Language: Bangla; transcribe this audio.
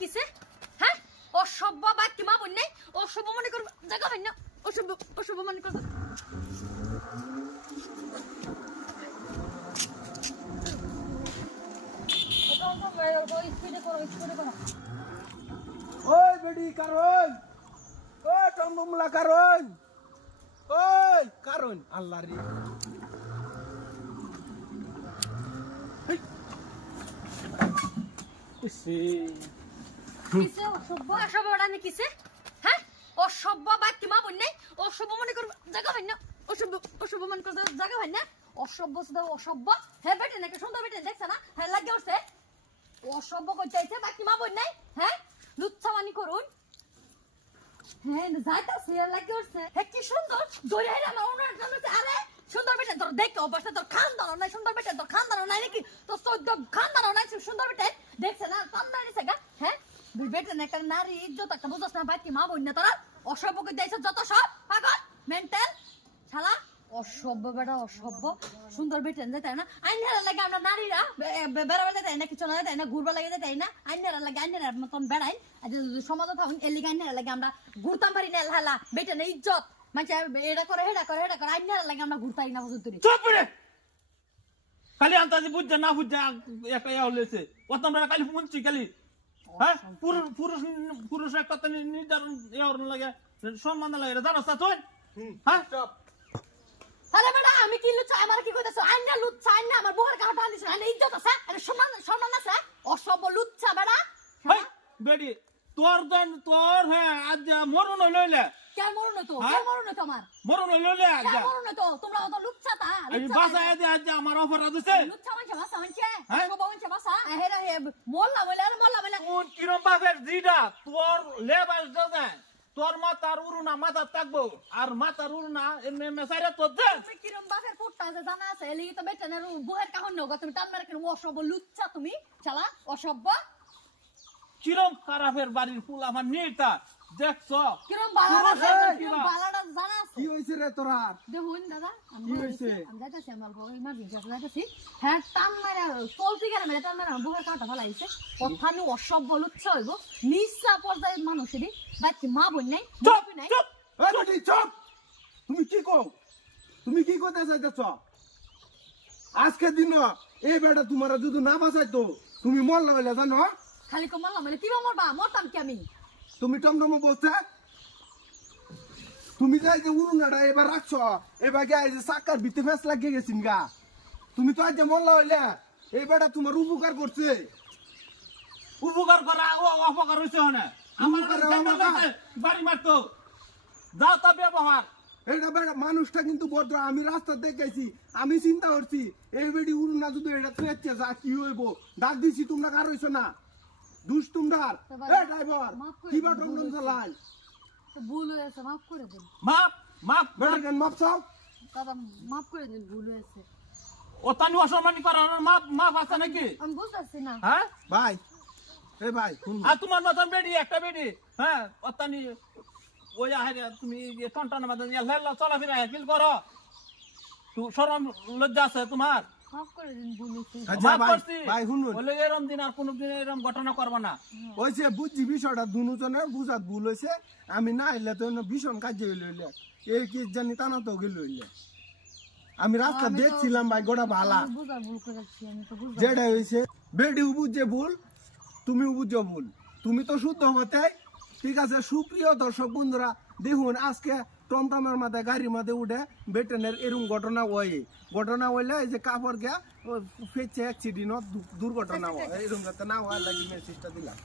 কিসে হ্যাঁ? অসভ্য বা কিমা বন নাই অসভ্য মনে করব জায়গা হয় না অসভ্য অসভ্য মনে করব। ওই বেডি কারণ। ও টমটমলা কারণ। ওই কারণ, আল্লাহ রে। কিসে অসভ্য? হ্যাঁ? বা কিমা বন নাই অসভ্য মনে না। মনে করব জায়গা হয় না। অসভ্য অসভ্য। হ্যাঁ বেটে নাকি? সুন্দর বেটে, দেখছে না? হ্যাঁ অসভ্য করতে নাই হ্যাঁ? করুন। হ্যাঁ কি সুন্দর। দৌড়ে হেরে আরে, সুন্দর বেটে, তোর দেখ অবস্থা, তোর খান দানো নাই, সুন্দর বেটে, তোর খান দানো নাই নাকি? তোর চোদ্দ খান দানো নাই, সুন্দর বেটে। দেখছে না? হ্যাঁ দুই বেটে না, একটা নারী ইজ্জত, একটা বুঝছ না বাইতি মা বোন না তোরা অসভ্য করে দিয়েছে, যত সব পাগল মেন্টাল শালা, অসভ্য বেটা, অসভ্য, সুন্দর বেটে যেতে না? আইনারা লাগে আমরা নারীরা বেড়াবে যেতে না, কিছু না যেতে না ঘুরবা লাগে যেতে না, আইনারা লাগে, আইনারা মতন বেড়াই। আর যদি সমাজে থাকুন এলিগে আইনারা লাগে আমরা ঘুরতাম পারি না হালা, বেটে না, ইজ্জত। মানে এটা করে হেডা করে হেডা করে, আইনারা লাগে আমরা ঘুরতাই না বুঝতে চুপ রে খালি আন্তাজি বুঝছে না বুঝছে একটা ইয়া হলেছে। ও তোমরা শুনছি খালি। হ্যাঁ? পুরুষ পুরুষ নির্ধারণ ইয়া লাগে সম্মান লাগে জানো তা তুই? হ্যাঁ? আরে বেটা আমি কি লুচ্ছা আমার কি কইতাছো? আইনা লুচ্ছা আইনা আমার বুয়ার কাটা আনিছ আইনা ইজ্জত আছে আরে সম্মান সম্মান আছে? অসভ্য লুচ্ছা বেটা হেই বেডি তোর দেন তোর হ্যাঁ আজ মরণ লইলে কে মরুন তো তো আমার মরণ আজ কে তো তোমরা কত লুচ্ছা তা এই বাসায় দে আজ আমার অফার আছে লুচ্ছা মানছে বাসা মানছে? সব মানছে বাসা হেরা হে মোল্লা বলে আর মোল্লা বলে কোন কিরম বাপের জিডা তোর লেবাস দাদা তোর উরুনা মাথা থাকব আর মাথার উরুনা এমনি মেসাইরা তোর দে তুমি কিরম বাপের আছে জানা আছে এলি তো বেটা না বুয়ের কাহন নগো তুমি টান মারে কিরম অসভ্য লুচ্ছা তুমি চালা অসভ্য কিরম খারাপের বাড়ির ফুল আমার নেতা দেখছ? কিরম বালাটা কিরম বালাটা জানা কি হয়েছে রে তোরা দেখুন দাদা কি বলছি, আমি যাইতেছি আমার বউ ইমার্জেন্সি আছে যাইতেছি। হ্যাঁ টান মারে চলতে গেলে মেরে টান মারে বুকের কাটা ভালো লাগছে অসভ্য লুচ্ছ হইব। নিঃশ্বা পর্যায়ের মানুষেরই বাচ্চা মা বোন নাই চুপ নাই। চুপ! ওই বেডি চুপ! তুমি কি কও? তুমি কি চাইতেছ? আজকে দিন এই বেটা তোমার যদি না বাঁচাইতো তুমি মরলা হইলে জানো খালি কো মারলাম মানে কিবা মরবা? মরতাম কি আমি? তুমি টমটমে বলছে তুমি যে যে উড়ুনাটা এবার রাখছ এবার গে যে চাক্কার ভিতরে ফেস লাগিয়ে গেছিন গা। তুমি তো আজ যে মরলা হইলে এই বেটা তোমার উপকার করছে। উপকার করা ও অপকার হয়েছে হনে আমার বাড়ি মারতো। যাও তা ব্যবহার। এটা বেটা মানুষটা কিন্তু ভদ্র আমি রাস্তা দেখেছি আমি চিন্তা করছি এই বেটি উড়ুনা যদি এটা ফেরছে যা কি হইব? ডাক দিছি তোমরা কার হইছো না। দুষ তোমরার এবার এ ড্রাইভার মাফ করে কিবা ভুল চালাই তো ভুল হয়েছে মাফ করে দিন। মাপ মাপ বেটা কেন মাপ চাও। দাদা মাফ করে দিন ভুল হয়েছে। ও তানি অসম্মানি করার মাপ মাপ আছে নাকি? আমি বুঝতেছি না। হ্যাঁ? ভাই এ ভাই আর তোমার মতন বেডি একটা বেডি হ্যাঁ? অত্যানি ওই আহে তুমি টনটনের মতন চলাফেরা ফিল করো। তু সরম লজ্জা আছে তোমার। আচ্ছা মাফ ভাই করছি। ভাই শুনুন। বলে এরম দিন আর কোনোদিন এরম ঘটনা করব না। ওইসে বুঝছি বিষয়টা দুজনের বুঝাত ভুল হয়েছে আমি না এলে তো ভীষণ কাজে হইলে এই কি জানি তা না তো গেল হইলে আমি রাস্তা দেখছিলাম ভাই গোটা ভালা। যেটা হয়েছে বেডি বুঝছে ভুল তুমি বুঝছ ভুল। তুমি তো শুদ্ধ হতে ঠিক আছে সুপ্রিয় দর্শক বন্ধুরা দেখুন আজকে টমটমের মাথায়, গাড়ির মাথায় উঠে ব্রিটেনের এরকম ঘটনা হয়। ঘটনা হইলে এই যে কাপড় গিয়া ফেটছে অ্যাক্সিডেন্ট দুর্ঘটনা হয়। এরকম যাতে না হয় লাগি মেসেজটা দিলাম।